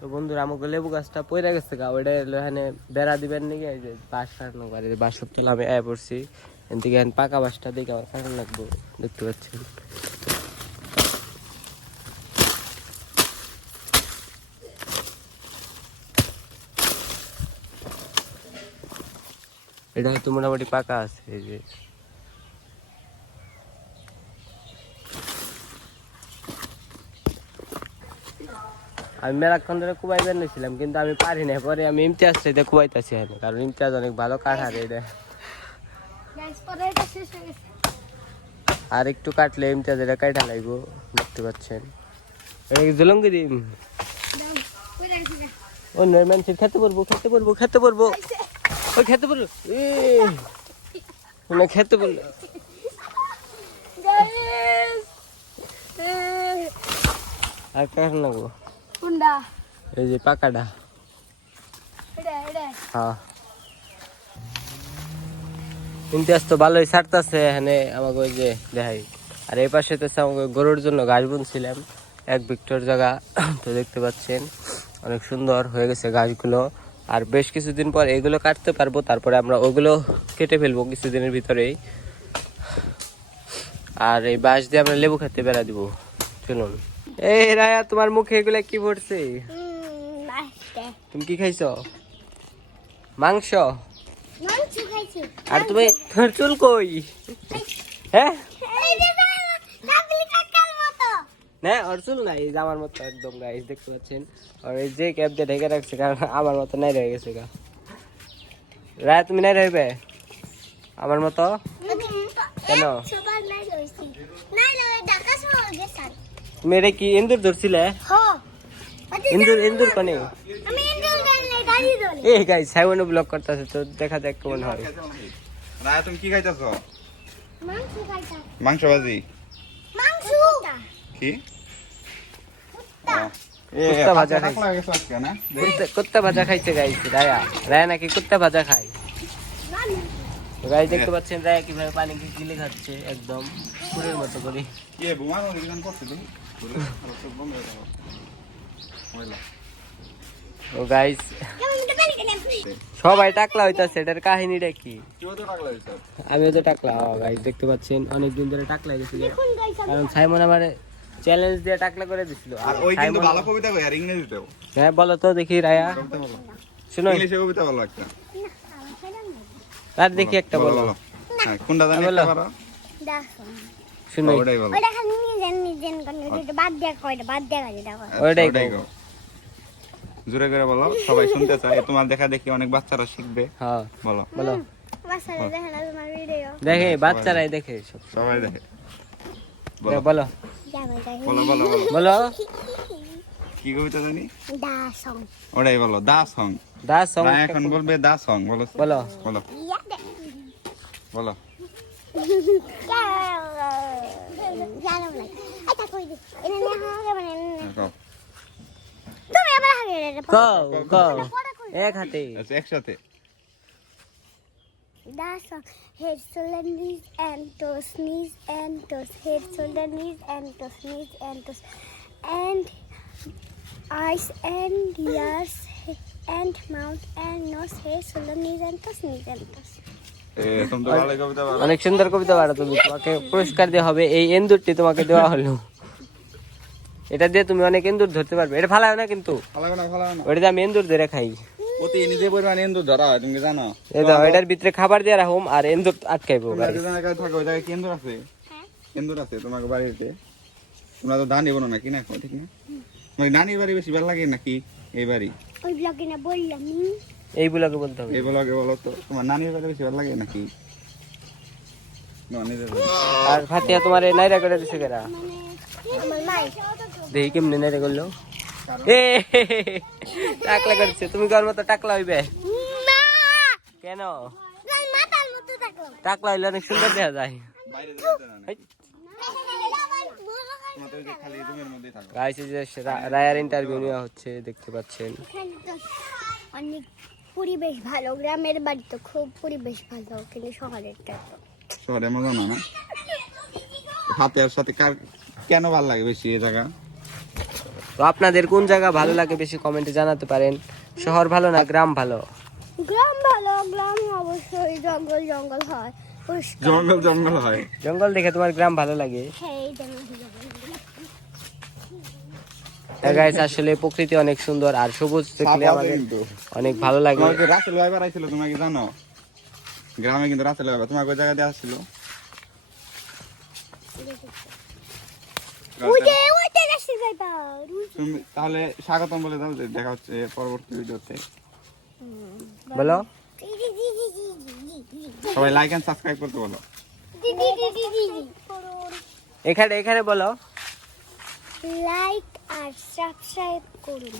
তো বন্ধুরা আমাকে লেবু গাছটা পড়ে গেছে গা, ওইটা এখানে বেড়া দিবেন নাকি, এই যে বাঁশ কাটানো পারে, বাঁশ সব তুলে আমি আয় পড়ছি এদিকে, পাকা বাঁশটা দেখে আমার কাটানো লাগবো, দেখতে পাচ্ছেন। এটা হয়তো মোটামুটি পাকা আছে, এই যে আমি মেলাক্ষণ ধরে কুবাই বেরিয়েছিলাম, কিন্তু আমি পারি না, পরে আমি ইমতিয়াজ চাইতে কুবাইতেছি, কারণ ইমতিয়াজ অনেক ভালো কাঠার এটা, আর একটু কাটলে ইমতিয়াজ এটা কাটা লাগবো, দেখতে পাচ্ছেন। এটা কি জলঙ্গি দিম অন্য মানুষের খেতে পারবো, খেতে পারবো, খেতে পারবো, ওই খেতে পারবো, খেতে পারলো আর কাঠ লাগবো, এই যে পাকাটা, হ্যাঁ ইমতিয়াজ তো ভালোই ছাড়তেছে এখানে আমাকে, ওই যে দেখাই। আর এই পাশে তো আমাকে গরুর জন্য ঘাস বুনছিলাম 1 হেক্টর জায়গা, তো দেখতে পাচ্ছেন অনেক সুন্দর হয়ে গেছে ঘাসগুলো। আর বেশ কিছুদিন পর এগুলো কাটতে পারবো, তারপরে আমরা ওগুলো কেটে ফেলবো কিছুদিনের ভিতরেই। আর এই বাঁশ দিয়ে আমরা লেবু খেতে বেড়া দিব, চলুন। এই রায়া, তোমার মুখে এগুলা কি পড়ছে? তুমি কি খাইছো? মাংস? আর তুমি চুল কই? হ্যাঁ না, ওর চুল নাই, আমার মতো একদম গাইস, দেখতে পাচ্ছেন। আর এই যে ক্যাপ দিয়ে ঢেকে রাখছে, কারণ আমার মতো নাই রয়ে গেছে গা। রায় তুমি নাই রইবে আমার মতো কেন? তুমি এটা কি ইন্দুর ধরছিলে? ইন্দুর কানে এই গাইস সাইমন ব্লগ করতেছে, তো দেখা যাক কেমন হয়। রায় তুমি কি খাইতেছো? মাংস ভাজি। কি কুত্তা ভাজা খাইছে, কুত্তা ভাজা খাইছে গাইস রায়া। রায়া নাকি কুত্তা ভাজা খায়। গাইস দেখতে পাচ্ছেন রায়া কিভাবে পানি গিলে খাচ্ছে, একদম পুরের মতো করে। ও গাইস সবাই টাকলা হইতাছে, এটার কাহিনীটা কি? আমিও তো টাকলা। গাইস দেখতে পাচ্ছেন অনেকদিন ধরে টাকলা হয়ে গেছিল, কারণ সাইমন আমার চ্যালেঞ্জ দিয়ে টাকলা করে দিছিল। আর ওই কিন্তু ভালো কবিতা কই, আর ইংরেজিতেও। হ্যাঁ বলো তো দেখি রায়া, শুনো ইংলিশে কবিতা বলো একটা। আর দেখি একটা বলো। হ্যাঁ কোনটা জানি একটা পারো? শুনো ওটাই বলো। ওটা খালি নিজেন কোন বাদ দেয়া কয়টা বাদ দেয়া গালি দাও। ওইটাই গো জোরে করে বলো, সবাই শুনতে চায়, তোমার দেখা দেখি অনেক বাচ্চারা শিখবে। হ্যাঁ বলো বলো। বাচ্চারা দেখে না তোমার ভিডিও? দেখে বাচ্চারাই দেখে সব, সবাই দেখে। বলো বলো বলো বলো। কি কবিতা জানি? দা সং। ওটাই বলো, দা সং। দা সং না এখন বলবে দা সং, বলো বলো বলো বলো। জানো না এটা কই দি এনে না হবে মানে কও তুমি আবার আগে এটা কও কও এক হাতে আচ্ছা একসাথে। দা song head shoulder knees and toes head shoulder knees and toes and eyes and ears and mouth and nose head shoulder knees and toes তুমি তো ভালো কবিতা বলো। অনেক সুন্দর কবিতা পারো তুমি, তোমাকে পুরস্কার দেওয়া হবে। এই এন্দুরটি তোমাকে দেওয়া হলো, এটা দিয়ে তুমি অনেক এন্দুর ধরতে পারবে। এটা ফালাও না কিন্তু, ফালাও না ওটা দিয়ে আমি এন্দুর ধরে খাই। অতি নিজে পরিমাণ এন্দুর ধরা হয়, তুমি কি জানো? এই দাও, এটার ভিতরে খাবার দিয়ে রাখুম আর এন্দুর আটকাইবো। তোমরা যে জায়গায় থাকো ওই জায়গায় কি এন্দুর আছে? এন্দুর আছে তোমার বাড়িতে? তোমরা তো ধান নিবো না কি না, ঠিক না? তোমার নানির বাড়ি বেশি ভালো লাগে নাকি এই বাড়ি? ওই ব্লগে না বললাম এইগুলোকে বলতে হবে। এই ব্লগে বলো তো, তোমার নানির বাড়ি বেশি ভালো লাগে নাকি নানির বাড়ি? আর ফাতিয়া তোমার এই নাইরা করে দিছে কেরা? আমার মাই দেখি কেমনে নাইরা করলো। এ টাকলা করছে, তুমি কার মতো টাকলা হইবে না কেন? গাল মাথার মতো থাকলো টাকলা হইলে অনেক সুন্দর দেখা যায়। বাইরে যেতে না, তোমরা তো ওই যে খালি রুমের মধ্যেই থাকো। গাইস এই যে রায়ার ইন্টারভিউ নেওয়া হচ্ছে, দেখতে পাচ্ছেন। অনেক পরিবেশ ভালো, গ্রামের বাড়ি তো খুব পরিবেশ ভালো, কিন্তু শহরেরটা শহরে মজা না, না? হাতের সাথে কার কেন ভালো লাগে বেশি এই জায়গা? তো আপনাদের কোন জায়গা ভালো লাগে বেশি কমেন্টে জানাতে পারেন। শহর ভালো না গ্রাম ভালো? গ্রাম ভালো, গ্রাম অবশ্যই জঙ্গল জঙ্গল হয়, পরিষ্কার। জঙ্গল জঙ্গল হয়। জঙ্গল দেখে তোমার গ্রাম ভালো লাগে? হ্যাঁ, এই জঙ্গল জঙ্গল। হ্যাঁ গাইস, আসলে প্রকৃতি অনেক সুন্দর আর সবুজ দেখলে সাপ আছে আমাদের কিন্তু। অনেক ভালো লাগে। তোমাকে রাসেল ভাই বাড়াইছিল, তোমরা কি জানো? গ্রামে কিন্তু রাসেল ভাই তোমাকে ওই জায়গাতে আসছিল। ওইটা রাশি ভাইবা। তুমি তাহলে স্বাগতম বলে দাও, যে দেখা হচ্ছে পরবর্তী ভিডিওতে। বলো। সবাই লাইক এন্ড সাবস্ক্রাইব করতে বলো। এখানে এখানে বলো। লাইক আর সাবস্ক্রাইব করুন।